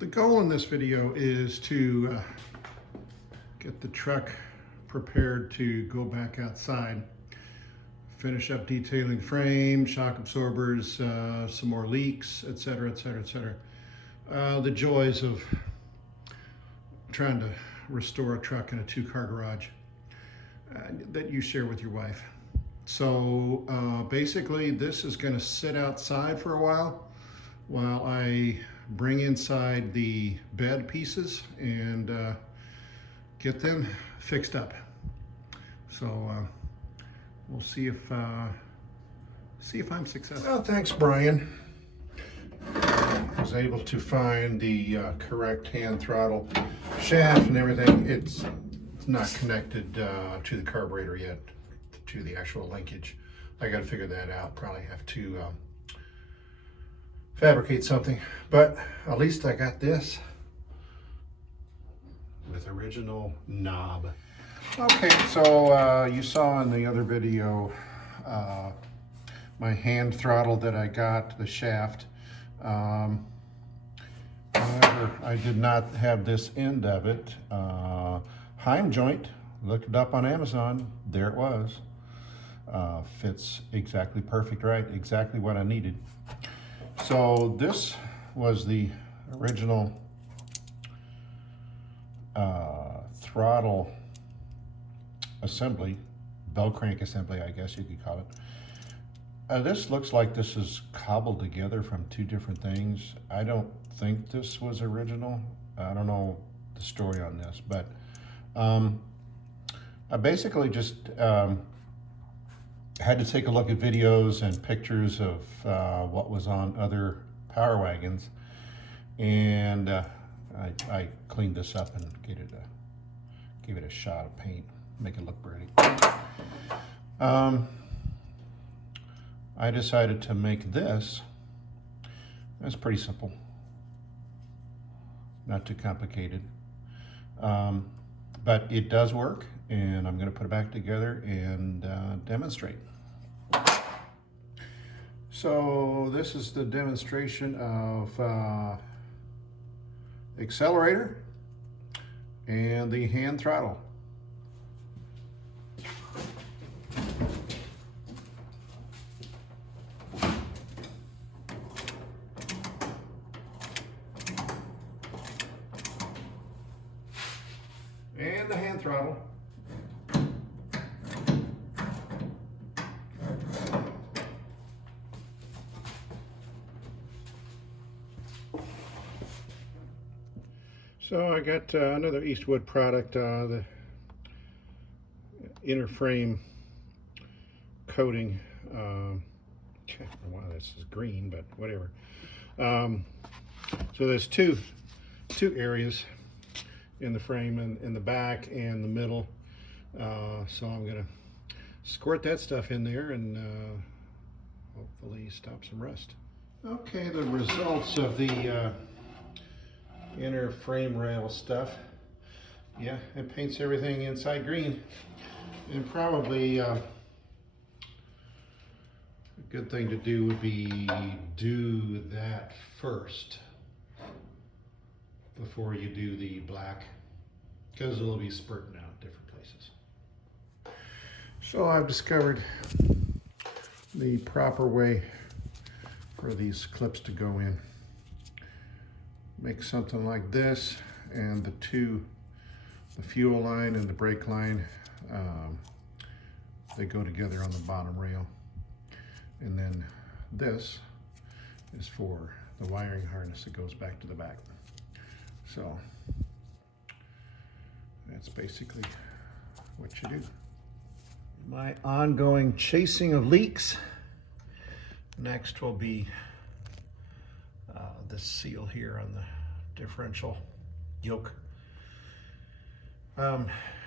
The goal in this video is to get the truck prepared to go back outside, finish up detailing frame, shock absorbers, some more leaks, etc., etc., etc. The joys of trying to restore a truck in a two-car garage that you share with your wife. So basically this is going to sit outside for a while I bring inside the bed pieces and get them fixed up. So we'll see if I'm successful. Well, thanks, Brian. I was able to find the correct hand throttle shaft and everything. It's not connected to the carburetor yet, to the actual linkage. I got to figure that out. Probably have to fabricate something, but at least I got this with original knob. Okay, so you saw in the other video my hand throttle that I got, the shaft. However, I did not have this end of it. Heim joint, looked it up on Amazon, there it was. Fits exactly perfect, right? Exactly what I needed. So this was the original throttle assembly, bell crank assembly, I guess you could call it. This looks like this is cobbled together from two different things. I don't think this was original. I don't know the story on this, but I basically just had to take a look at videos and pictures of what was on other Power Wagons, and I cleaned this up and gave it a shot of paint, make it look pretty. I decided to make this. It's pretty simple, not too complicated, but it does work, and I'm going to put it back together and demonstrate. So this is the demonstration of accelerator and the hand throttle. And the hand throttle. So I got another Eastwood product, the inner frame coating. I don't know why this is green, but whatever. So there's two areas in the frame, in the back and the middle. So I'm gonna squirt that stuff in there and hopefully stop some rust. Okay, the results of the inner frame rail stuff. Yeah, it paints everything inside green, and probably a good thing to do would be do that first before you do the black, because it'll be spurting out different places. So I've discovered the proper way for these clips to go in. Make something like this, and the fuel line and the brake line, they go together on the bottom rail. And then this is for the wiring harness that goes back to the back. So that's basically what you do. My ongoing chasing of leaks. Next will be this seal here on the differential yoke.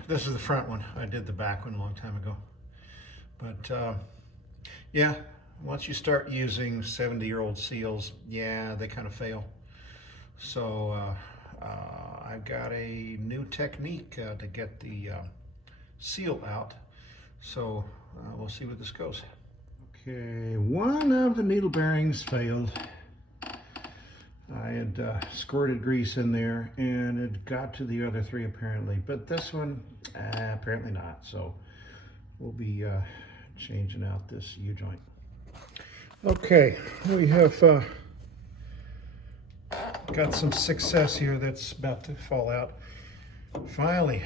This is the front one. I did the back one a long time ago. But yeah, once you start using 70-year-old seals, yeah, they kind of fail. So I've got a new technique to get the seal out. So we'll see where this goes. Okay, one of the needle bearings failed. I had squirted grease in there and it got to the other three apparently, but this one apparently not. So we'll be changing out this U-joint. Okay, we have got some success here that's about to fall out. Finally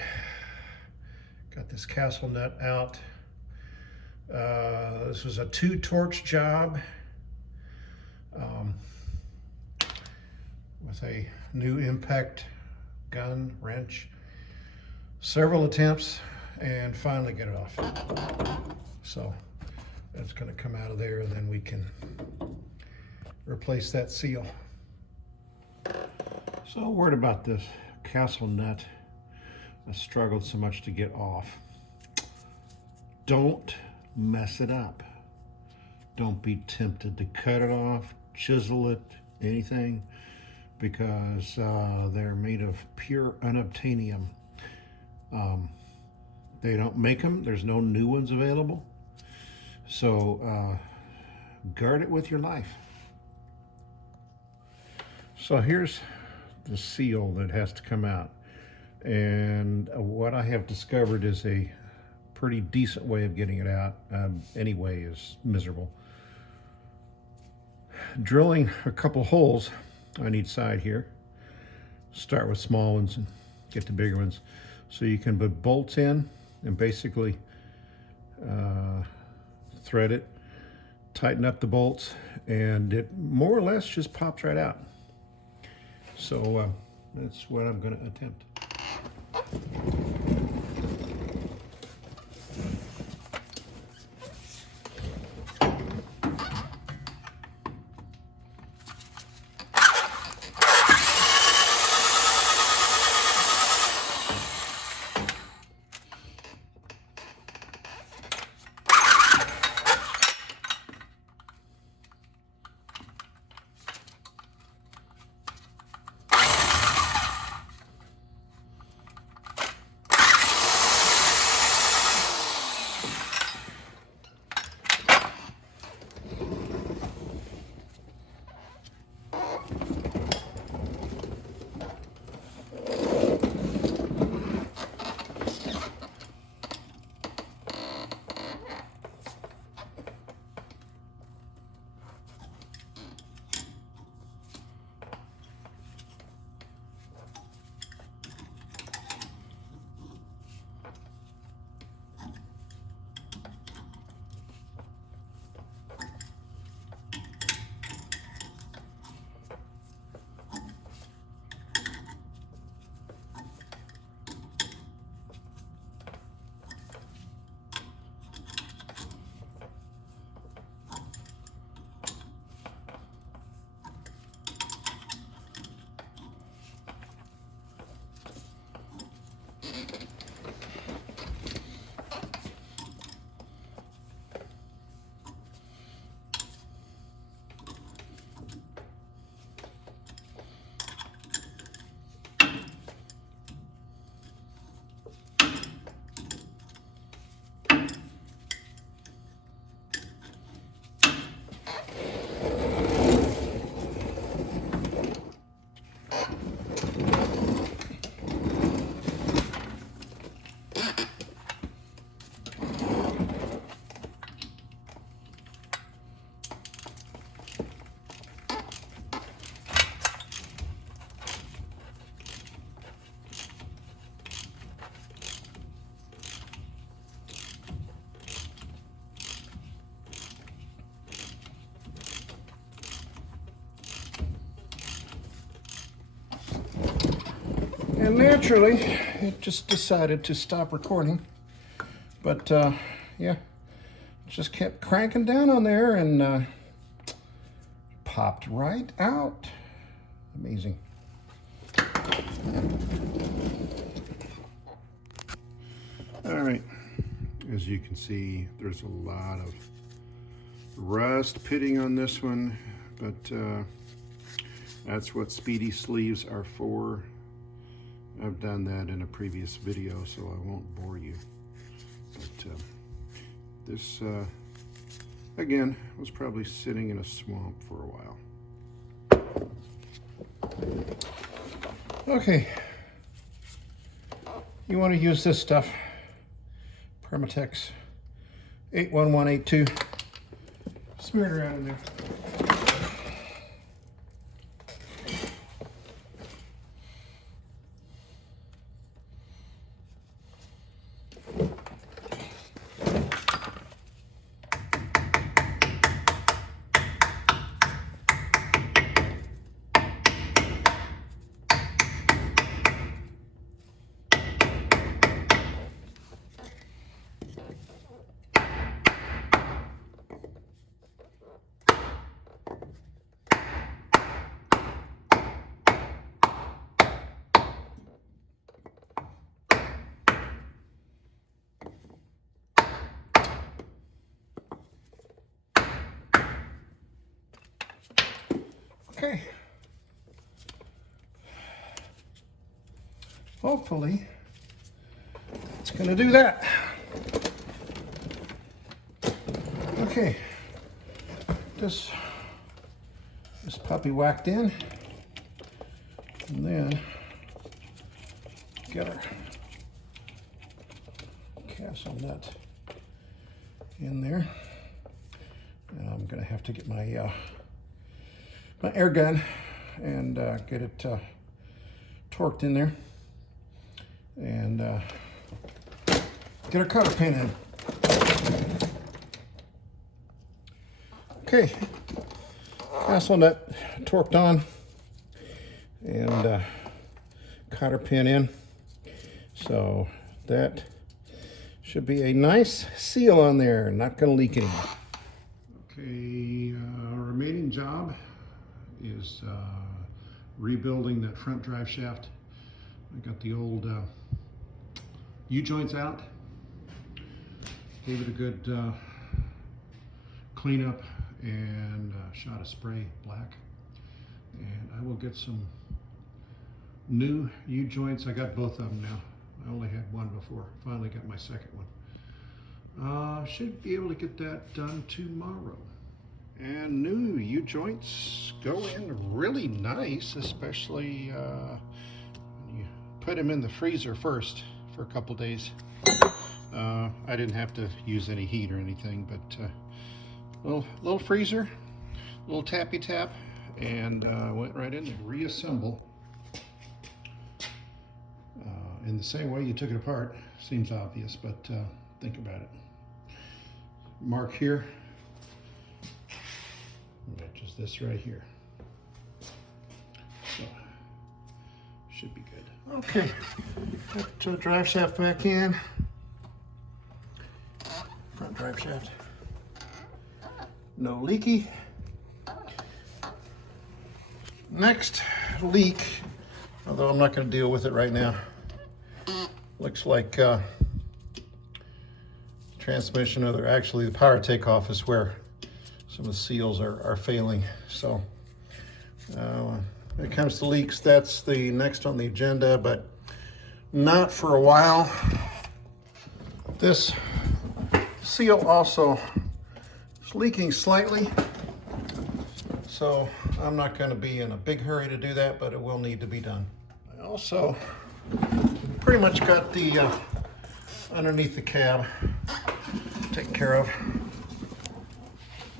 got this castle nut out. This was a 2-torch job with a new impact gun wrench. Several attempts and finally get it off. So that's going to come out of there and then we can replace that seal. So a word about this castle nut I struggled so much to get off. Don't mess it up. Don't be tempted to cut it off, chisel it, anything, because they're made of pure unobtainium. They don't make them. There's no new ones available. So guard it with your life. So here's the seal that has to come out. And what I have discovered is a pretty decent way of getting it out. Anyway is miserable. Drilling a couple holes on each side here. Start with small ones and get to bigger ones. So you can put bolts in and basically thread it, tighten up the bolts, and it more or less just pops right out. So that's what I'm going to attempt. And naturally, it just decided to stop recording. But yeah, just kept cranking down on there and popped right out. Amazing. All right, as you can see, there's a lot of rust pitting on this one, but that's what speedy sleeves are for. I've done that in a previous video, so I won't bore you. But this, again, was probably sitting in a swamp for a while. Okay, you want to use this stuff, Permatex 81182. Smear it around in there. Okay. Hopefully, it's going to do that. Okay. This puppy whacked in. And then get our castle nut in there. And I'm going to have to get my my air gun and get it torqued in there, and get our cotter pin in. Okay, castle nut torqued on, and cotter pin in. So that should be a nice seal on there, not going to leak anymore. Okay, remaining job is rebuilding that front drive shaft. I got the old U-joints out, gave it a good cleanup, and shot a spray black. And I will get some new U-joints. I got both of them now. I only had one before. Finally got my second one. Should be able to get that done tomorrow. And new U-joints go in really nice, especially when you put them in the freezer first for a couple days. I didn't have to use any heat or anything, but little freezer, little tappy tap, and went right in there. Reassemble in the same way you took it apart. Seems obvious, but think about it. Mark here. Matches this right here. So, should be good. Okay, put drive shaft back in. Front drive shaft. No leaky. Next leak, although I'm not going to deal with it right now. Looks like transmission, or actually the power takeoff is where some of the seals are failing. So when it comes to leaks, that's the next on the agenda, but not for a while. This seal also is leaking slightly, so I'm not going to be in a big hurry to do that, but it will need to be done. I also pretty much got the underneath the cab taken care of.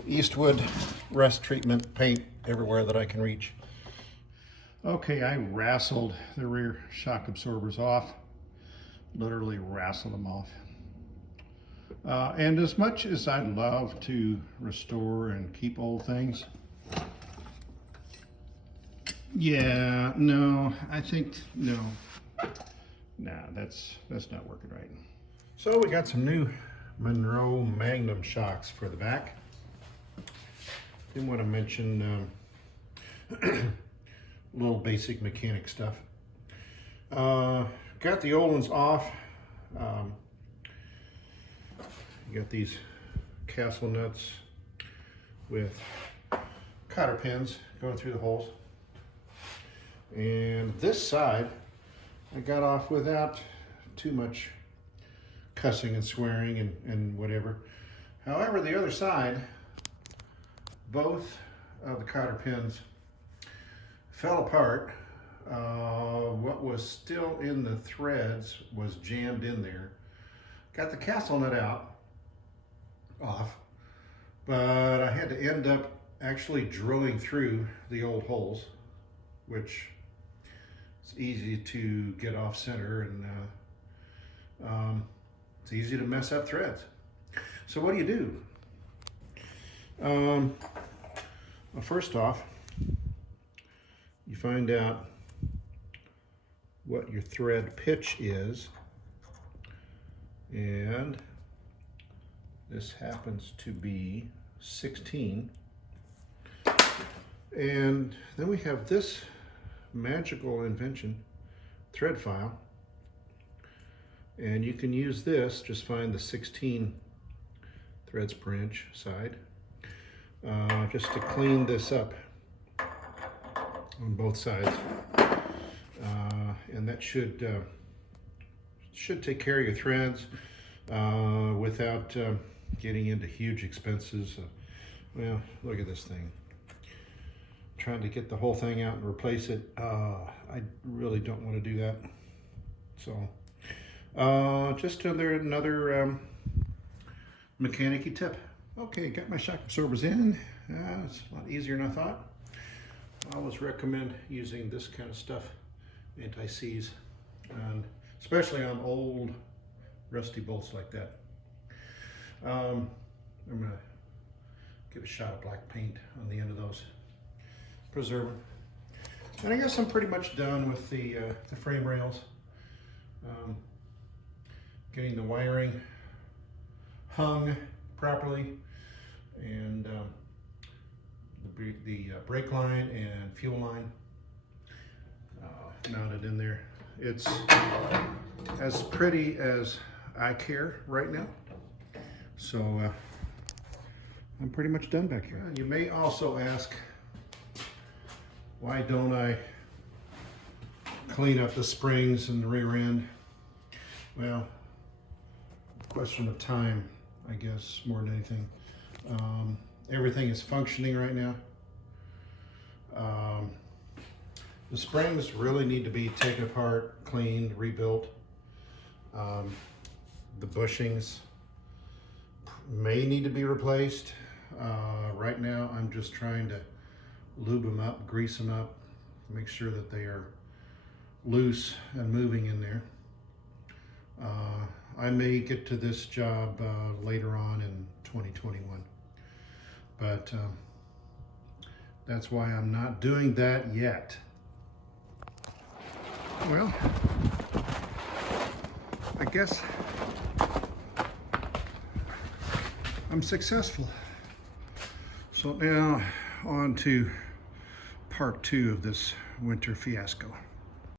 Eastwood rust treatment paint everywhere that I can reach. Okay, I wrestled the rear shock absorbers off. Literally wrestled them off. And as much as I'd love to restore and keep old things, yeah, no, I think, no, that's not working right. So we got some new Monroe Magnum shocks for the back. Didn't want to mention little basic mechanic stuff. Got the old ones off. You got these castle nuts with cotter pins going through the holes. And this side I got off without too much cussing and swearing and whatever. However, the other side, both of the cotter pins fell apart. What was still in the threads was jammed in there. Got the castle nut off, but I had to end up actually drilling through the old holes, which is easy to get off center, and it's easy to mess up threads. So what do? Well, first off, you find out what your thread pitch is, and this happens to be 16. And then we have this magical invention, thread file, and you can use this. Just find the 16 threads per inch side, just to clean this up on both sides, and that should take care of your threads without getting into huge expenses. Well, look at this thing. Trying to get the whole thing out and replace it. I really don't want to do that. So just another mechanic-y tip. Okay, got my shock absorbers in. It's a lot easier than I thought. I always recommend using this kind of stuff, anti-seize, and especially on old rusty bolts like that. I'm gonna give a shot of black paint on the end of those, preserve them. And I guess I'm pretty much done with the frame rails. Getting the wiring hung properly, and the brake line and fuel line mounted in there. It's as pretty as I care right now. So I'm pretty much done back here. You may also ask, why don't I clean up the springs and the rear end? Well, question of time, I guess, more than anything. Everything is functioning right now. The springs really need to be taken apart, cleaned, rebuilt. The bushings may need to be replaced. Right now, I'm just trying to lube them up, grease them up, make sure that they are loose and moving in there. I may get to this job later on in 2021, but that's why I'm not doing that yet. Well, I guess I'm successful. So now on to part 2 of this winter fiasco.